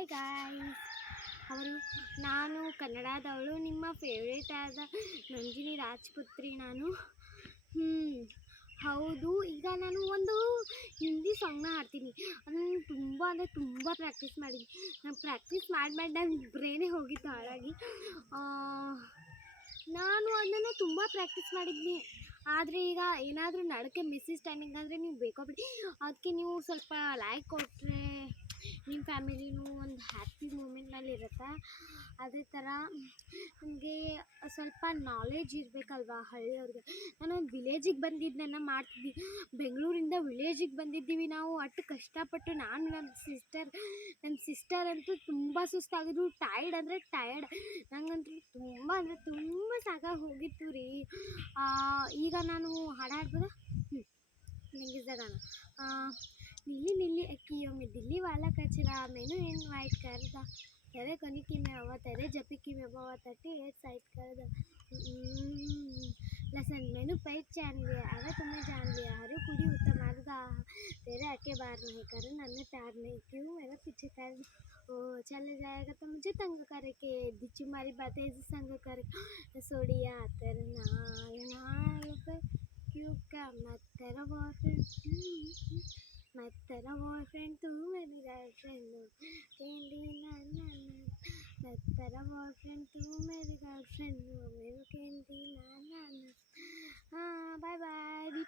Hi guys, ಅವರು ನಾನು ಕನ್ನಡದವಳು, ನಿಮ್ಮ ಫೇವ್ರೇಟ್ ಆದ ನಂದಿನಿ ರಾಜ್ಪುತ್ರಿ ನಾನು. ಹೌದು, ಈಗ ನಾನು ಒಂದು ಹಿಂದಿ ಸಾಂಗ್ನ ಹಾಡ್ತೀನಿ. ಅದನ್ನು ತುಂಬ ಪ್ರಾಕ್ಟೀಸ್ ಮಾಡಿದ್ದೀನಿ. ನಾನು ಪ್ರಾಕ್ಟೀಸ್ ಮಾಡಿ ನನ್ನ ಬ್ರೇನೇ ಹೋಗಿತ್ತು ಹಾಳಾಗಿ. ನಾನು ಅದನ್ನು ತುಂಬ ಪ್ರಾಕ್ಟೀಸ್ ಮಾಡಿದ್ದೀನಿ. ಆದರೆ ಈಗ ಏನಾದರೂ ನಡಕ್ಕೆ ಮಿಸ್ಅಂಡರ್ಸ್ಟ್ಯಾಂಡಿಂಗ್ ಆದರೆ ನೀವು ಬೇಕೋ ಬಿಡಿ, ಅದಕ್ಕೆ ನೀವು ಸ್ವಲ್ಪ ಲೈಕ್ ಕೊಟ್ಟರೆ ನಿಮ್ಮ ಫ್ಯಾಮಿಲಿನೂ ಒಂದು ಹ್ಯಾಪಿ ಮೂಮೆಂಟ್ನಲ್ಲಿ ಇರುತ್ತೆ. ಅದೇ ಥರ ನನಗೆ ಸ್ವಲ್ಪ ನಾಲೆಜ್ ಇರಬೇಕಲ್ವ ಹಳ್ಳಿಯವ್ರಿಗೆ. ನಾನೊಂದು ವಿಲೇಜಿಗೆ ಬಂದಿದ್ದನ್ನ ಮಾಡ್ತಿದ್ದೆ. ಬೆಂಗಳೂರಿಂದ ವಿಲೇಜಿಗೆ ಬಂದಿದ್ದೀವಿ ನಾವು. ಅಷ್ಟು ಕಷ್ಟಪಟ್ಟು ನಾನು ನನ್ನ ಸಿಸ್ಟರ್ ಅಂತೂ ತುಂಬ ಸುಸ್ತಾಗಿದ್ರು. ಟಯರ್ಡ್ ಅಂದರೆ ಟಯರ್ಡ್. ನಂಗಂತೂ ತುಂಬ ಸಾಕಾಗಿ ಹೋಗಿತ್ತು ರೀ. ಈಗ ನಾನು ಹಾಡ್ಬೋದಾ? ನನಗೆ ಜಗಾನ नीली नीली अक्कियों में दिल्ली वाला कचरा मैनू इनवाइट कर दा तेरे कनी की मैं आवा तेरे जपी की मैं बावा 38 साइड कर दा लसन मैनू पहचान लिया अरे तुम्हें जान लिया हरे कुड़ी उत्तम मारदा तेरे अके बार नहीं कर नन्हे प्यार नहीं क्यों मेरा पीछे कर ओ चले जाएगा तो मुझे तंग करे के दिच्ची मारी बातें संग करे सोड़िया तेरे नाल नाल पे क्यों का मत तेरा बॉयफ्रेंड मैं तेरा बॉयफ्रेंड तू मेरी गर्लफ्रेंड कैंडी ना ना ना मैं तेरा बॉयफ्रेंड तू मेरी गर्लफ्रेंड मेरी कैंडी ना ना ना. हाँ, बाय बाय.